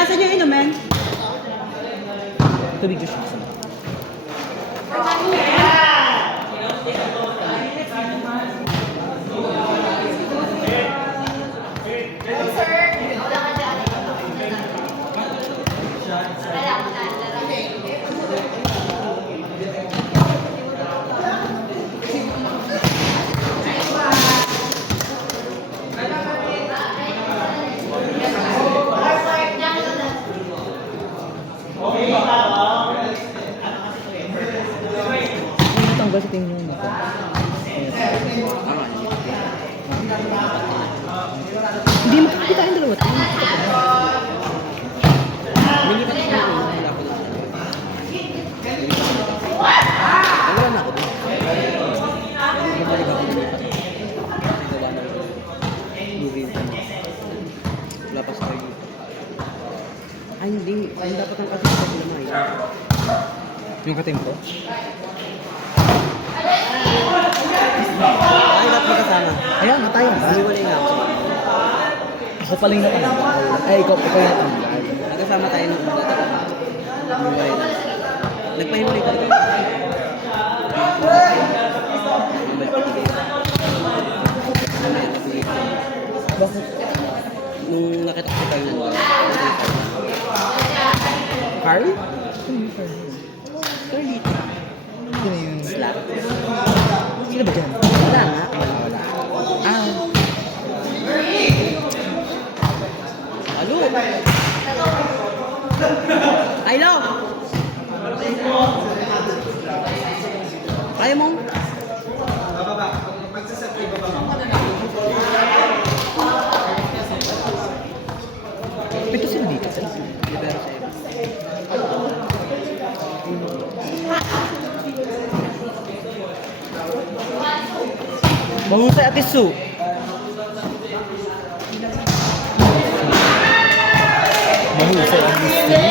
Asan yung inumin? Tubig juice. Tanggal sa tingin mo. Hindi mo kita yung dalawa. Hindi ka siya wala ko dito. Wala na ako dito. Bumalik ako dito. Movie na. Wala pa sa kayo. Ay hindi. Ay dapat ang kating ko sila may. Yung kating ko? Ay, dapat magkasama. Ayan, na tayo. Baliwalay nga ako. Ako pala yung natanggal. Ay, ikaw yung natanggal. Nagkasama tayo nung una. Baliwalay na. Nagpahiwalay ka rin. Bakit? Nung nakita ko tayo nung Carl? Carl dito. Sino yung slap? Sino ba dyan? Wala nga. Wala. Ah. Halo? Hello? Kaya mo? Ito sila dito. Libero sa'yo. Mahusay Ate Sue. Mahusay Ate Sue.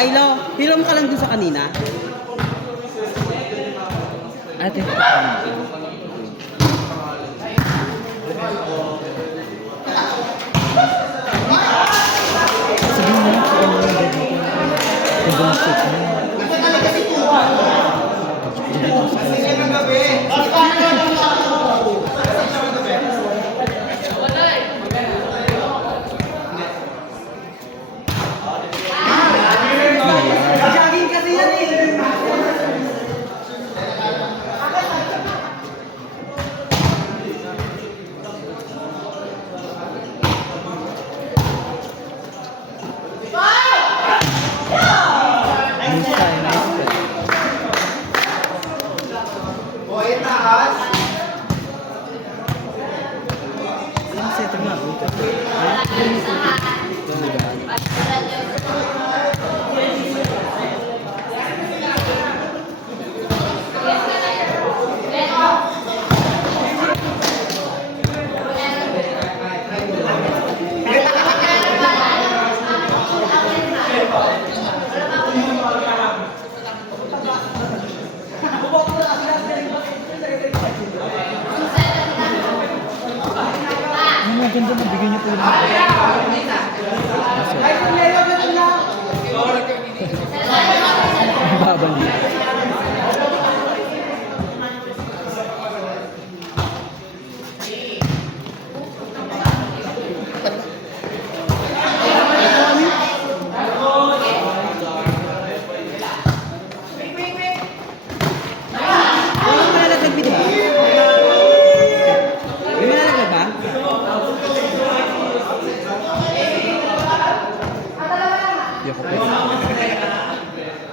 Kylo, film ka lang dun sa kanina. Ate, sige mo lang kung ano yung dito. Kung bumasok mo. Babalik.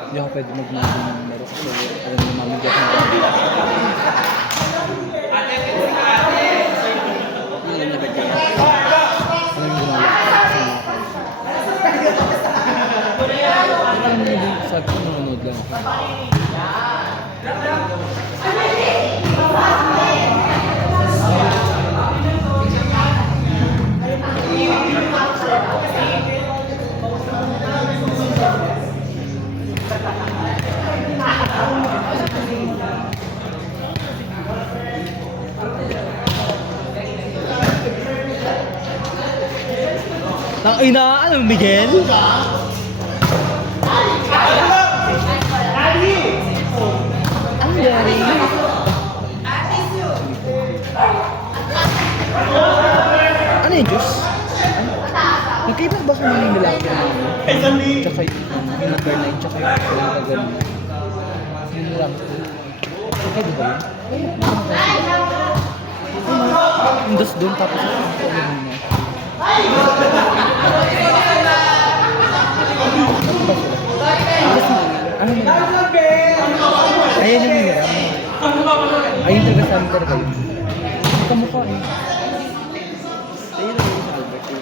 Hindi ako pwede mag-mami ng laro kasi alam mo mamigyan ko ng gabi. Alam na ba dyan? Alam mo gumala. Alam mo din sabi ko nanonood lang ako. Ay na, anong Miguel? Ang galing. Ano yung Diyos? Nagkaiba ba kami ng lalaki namin? Tsaka yung number 9, tsaka yung kagano. Yun lang. Nagkaiba ba yun? Yung dos doon tapos yung kagano niya. Ano yun? Ayan yung hiram. Ayun talaga sa amin talaga yun. Ang kamukha eh. Ayun lang yung sa Albert. Yung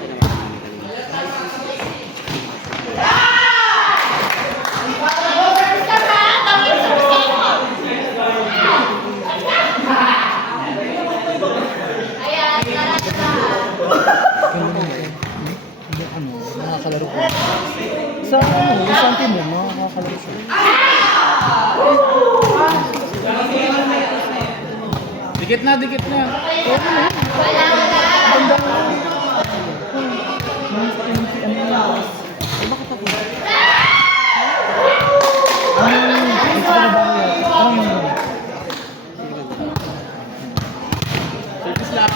nakakalaro ko. Sa isang team mo, nakakalaro siya. Dikit na, dikit na. Ganda nga. Bakit ako? Gusto ko na ba ako? Anong yun? Service lap.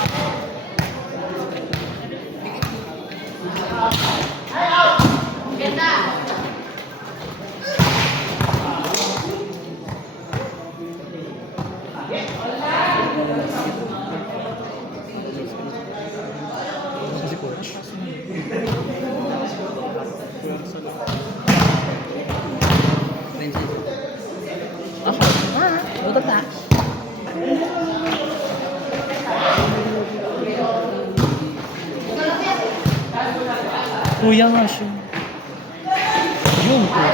Kasi coach. Ako? Butot na. Kuya nga siya. Yun, kuya.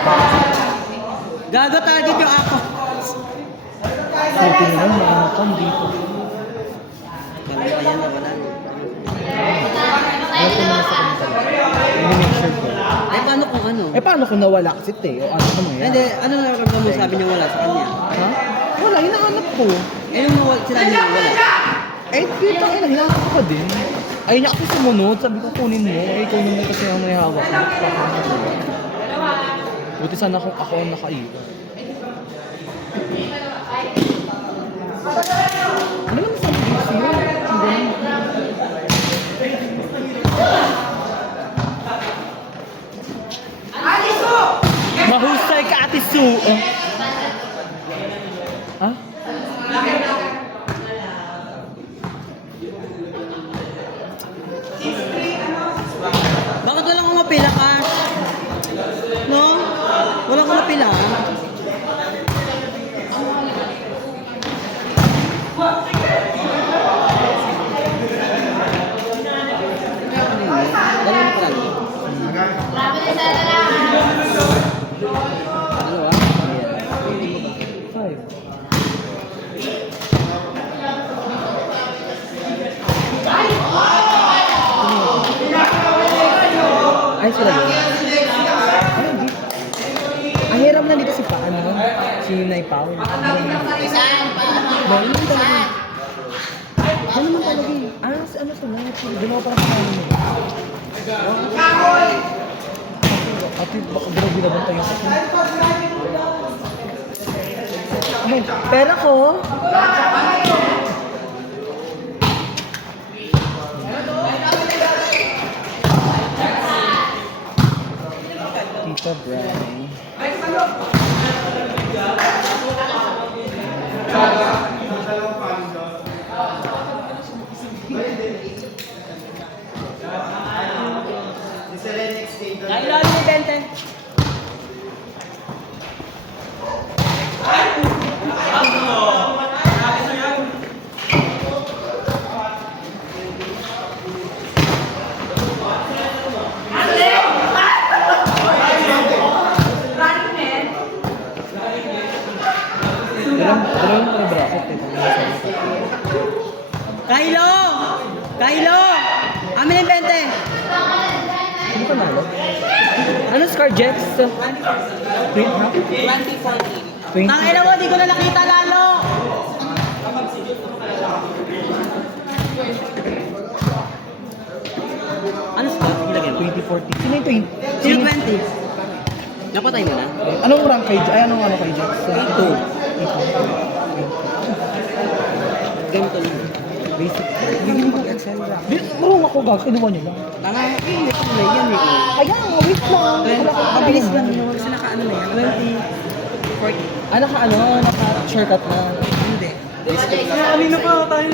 Gago target yung ako. Buti naman, maanakam dito. Talaga yan na wala. Buti naman sa kanya talaga. Hindi make sure ko. Eh paano kung ano? Eh paano kung nawala kasi te? O ano ka mangyayari? Hindi, ano nararamdaman mo sabi niya wala sa kanya? Ha? Wala, hinahanap ko. Eh nung nawala, sinabi niya wala. Eh, dito ang ina, hinahanap ko pa din. Ayun niya kasi sumunod, sabi ko kunin mo. Eh, ikaw naman kasi ang may hawak. Buti sana kung ako ang nakaiwan. Ano naman sa PC yun? Ang ganun. Mahusay ka, Ate Sue! Oh. Ha? Bakit wala kang mapila ka? No? Wala kang mapila ka? Dalawa na pala. Dalawa? Five. Ay, sila yun. Ay, hindi. Ang hiram na dito si Paan, no? Si Nay Pao. Ba, yun talaga. Ano naman talaga eh. Ah, si ano sa lahat. Ginawa para sa kanya mo. Ay, Ate, baka grabe naman tayo kasi. Ano? Pera ko. Tita Brown. Kailan ni Bente? Dalawang mga bracket eh. Kylo! Kylo! Amin yung 20. Sino ka nalo? Ano scar Jex? 20 ha? 20. Tangina mo, di ko na nakita lalo! Ano scar? Ilagay mo. 2014. Sino yung 20? Sino 20? Napatay mo na? Anong rank kay Ay, anong ano kay Jex? 2. Ganito lang. Basic. Hindi mo mag-excel rank. Marunong ako gag. Kinuha niyo lang. Tanga, hindi ko na yan eh. Ayan, wait lang. Mabilis lang naman kasi naka-ano na yan. 20. 40. Ah, naka-shortcut na. Hindi. Kanina pa tayo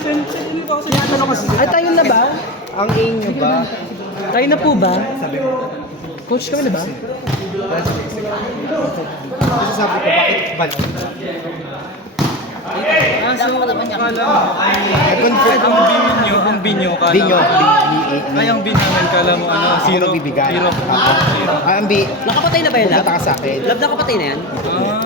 Ay, tayo na ba? Ang aim nyo ba? Tayo na po ba? Coach kami na ba? Sasabi ko, bakit balik? Confirm ang binyo, kala Binyo. Ay, ang bin namin, kala mo ano, Zero bibigay. Zero. Ang B, Nakapatay na ba yan, Lab? pumunta ka sa akin. Lab, nakapatay na yan? Ah,